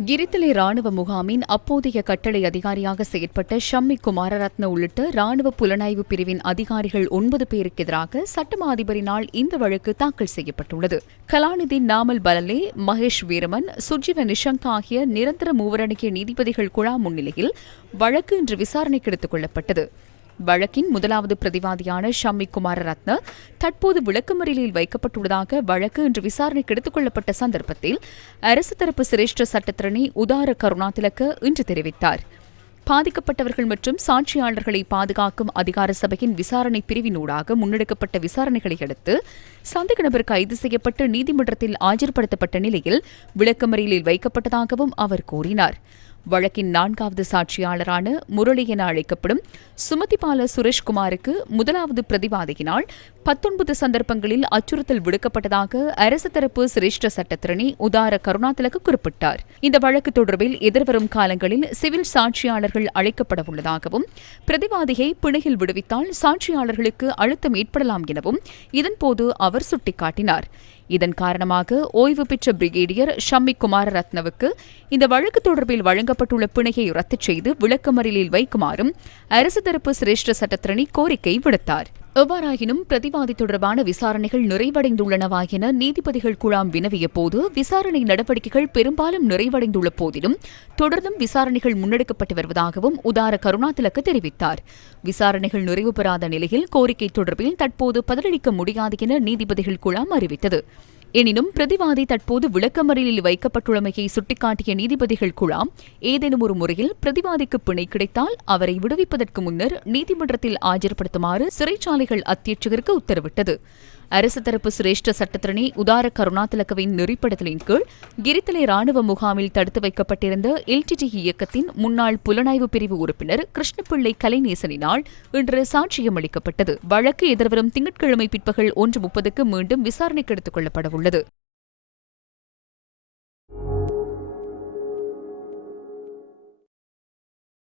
கிரித்தலை ராணுவ முகாமின் அப்போதைய கட்டளை அதிகாரியாக செயற்பட்ட ஷம்மி குமாரரத்ன உள்ளிட்ட ராணுவ புலனாய்வு பிரிவின் அதிகாரிகள் ஒன்பது பேருக்கு எதிராக சட்டமா அதிபரினால் இந்த வழக்கு தாக்கல் செய்யப்பட்டுள்ளது. கலாநிதி நாமல் பலலே மகேஷ் வீரமன் சுஜீவ நிஷங்க் ஆகிய நிரந்தர மூவரடங்கிய நீதிபதிகள் குழா முன்னிலையில் வழக்கு இன்று விசாரணைக்கு எடுத்துக் கொள்ளப்பட்டது. வழக்கின் முதலாவது பிரதிவாதியான ஷம்மி குமாரரத்ன தற்போது விளக்கமறியலில் வைக்கப்பட்டுள்ளதாக வழக்கு இன்று விசாரணைக்கு எடுத்துக் கொள்ளப்பட்ட சந்தர்ப்பத்தில் அரசு தரப்பு சிரேஷ்ட சட்டத்திரணி உதார கருணாதிலக்க இன்று தெரிவித்தார். பாதிக்கப்பட்டவர்கள் மற்றும் சாட்சியாளர்களை பாதுகாக்கும் அதிகார சபையின் விசாரணை பிரிவினூடாக முன்னெடுக்கப்பட்ட விசாரணைகளை அடுத்து சந்தேக நபர் கைது செய்யப்பட்டு நீதிமன்றத்தில் ஆஜர்படுத்தப்பட்ட நிலையில் விளக்கமறியலில் வைக்கப்பட்டதாகவும் அவர் கூறினார். வழக்கின் நான்காவது சாட்சியாளரான முரளி என அழைக்கப்படும் சுமதிபால சுரேஷ்குமாருக்கு முதலாவது பிரதிவாதியினால் பத்தொன்பது சந்தர்ப்பங்களில் அச்சுறுத்தல் விடுக்கப்பட்டதாக அரசு தரப்பு சிரேஷ்ட சட்டத்திரணி உதார கருணாதிலக்கு குறிப்பிட்டார். இந்த வழக்கு தொடர்பில் எதிர்வரும் காலங்களில் சிவில் சாட்சியாளர்கள் அழைக்கப்பட உள்ளதாகவும் பிரதிவாதியை பிணையில் விடுவித்தால் சாட்சியாளர்களுக்கு அழுத்தம் ஏற்படலாம் எனவும் இதன்போது அவர் சுட்டிக்காட்டினார். இதன் காரணமாக ஓய்வு பெற்ற பிரிகேடியர் ஷம்மி குமார ரத்னவுக்கு இந்த வழக்கு தொடர்பில் வழங்கப்பட்டுள்ள பிணையை ரத்து செய்து விளக்கமறியலில் வைக்குமாறும் அரசு தரப்பு சிரேஷ்ட சட்டத்திரணி கோரிக்கை விடுத்தார். எவ்வாறாயினும் பிரதிவாதி தொடர்பான விசாரணைகள் நிறைவடைந்துள்ளனவா என நீதிபதிகள் குழாம் வினவிய போது விசாரணை நடவடிக்கைகள் பெரும்பாலும் நிறைவடைந்துள்ள போதிலும் தொடர்ந்தும் விசாரணைகள் முன்னெடுக்கப்பட்டு வருவதாகவும் உதார கருணாதிலக்கு தெரிவித்தார். விசாரணைகள் நிறைவு பெறாத நிலையில் கோரிக்கை தொடர்பில் தற்போது பதிலளிக்க முடியாது என நீதிபதிகள் குழாம் அறிவித்தது. எனினும் பிரதிவாதி தற்போது விளக்கமறியலில் வைக்கப்பட்டுள்ளமையை சுட்டிக்காட்டிய நீதிபதிகள் குழாம் ஏதேனும் ஒரு முறையில் பிரதிவாதிக்கு பிணை கிடைத்தால் அவரை விடுவிப்பதற்கு முன்னர் நீதிமன்றத்தில் ஆஜர்படுத்துமாறு சிறைச்சாலைகள் அத்தியட்சகருக்கு உத்தரவிட்டது. அரசு தரப்பு சிரேஷ்ட சட்டத்திரணி உதார கருணாதிலக்கவின் நெறிப்படுத்தலின் கீழ் கிரித்தலை ராணுவ முகாமில் தடுத்து வைக்கப்பட்டிருந்த எல்டிடி இயக்கத்தின் முன்னாள் புலனாய்வு பிரிவு உறுப்பினர் கிருஷ்ணபிள்ளை கலைநேசனினால் இன்று சாட்சியம் அளிக்கப்பட்டது வழக்கு எதிர்வரும் திங்கட்கிழமை பிற்பகல் ஒன்று முப்பதுக்கு மீண்டும் விசாரணைக்கு எடுத்துக் கொள்ளப்பட உள்ளது